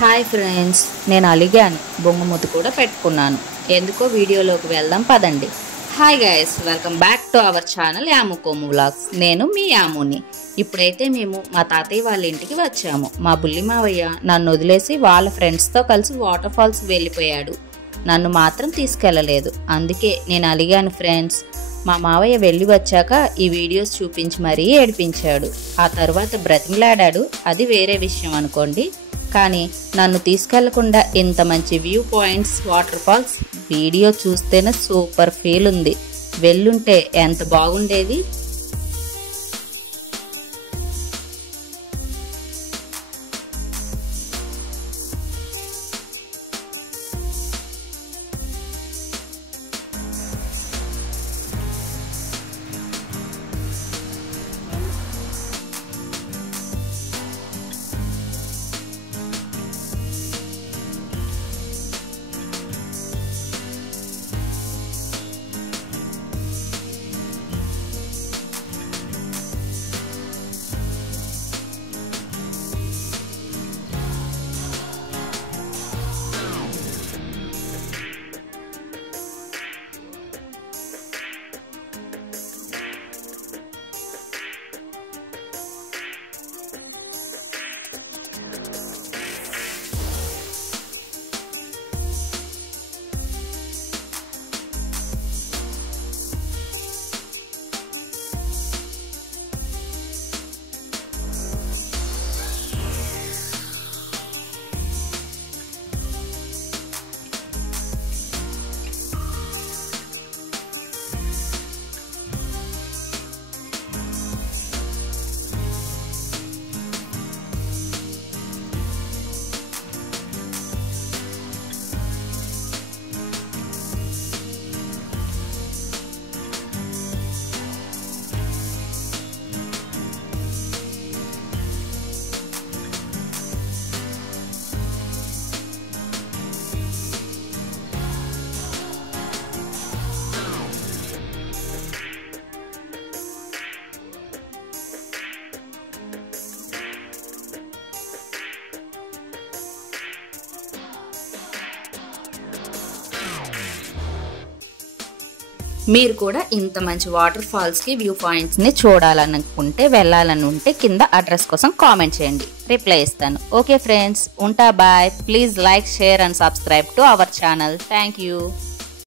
Hi friends, నేను అలిగాను, బొంగుమూతి కూడా పెట్టుకున్నాను. ఎందుకో వీడియోలోకి వెళ్దాం పదండి. Hi guys, welcome back to our channel Yamukomu vlogs. నేను మీ యాముని. ఇప్పుడైతే మేము మా తాతయ్య వాళ్ళ ఇంటికి వచ్చాము. మా బుల్లి మావయ్య నన్ను వదిలేసి వాళ్ళ ఫ్రెండ్స్తో కలిసి వాటర్ ఫాల్స్ వెళ్ళిపోయాడు. నన్ను మాత్రం తీసుకెళ్ళలేదు. అందుకే నేను అలిగాను ఫ్రెండ్స్. మా మావయ్య వెళ్ళి వచ్చాక ఈ వీడియోస్ చూపించి మరీ ఏడిపించాడు. ఆ తర్వాత బ్రతిమలాడాడు, అది వేరే విషయం అనుకోండి. కానీ నన్ను తీసుకెళ్లకుండా ఇంత మంచి view points, water falls video చూస్తేనే సూపర్ ఫీల్ ఉంది. వెళ్ళుంటే ఎంత బాగుండేది. మీరు కూడా ఇంత మంచి వాటర్ ఫాల్స్కి, వ్యూ పాయింట్స్ని చూడాలనుకుంటే, వెళ్ళాలని ఉంటే కింద అడ్రస్ కోసం కామెంట్ చేయండి, రిప్లై ఇస్తాను. ఓకే ఫ్రెండ్స్, ఉంటా, bye. Please like, share and subscribe to our channel. Thank you.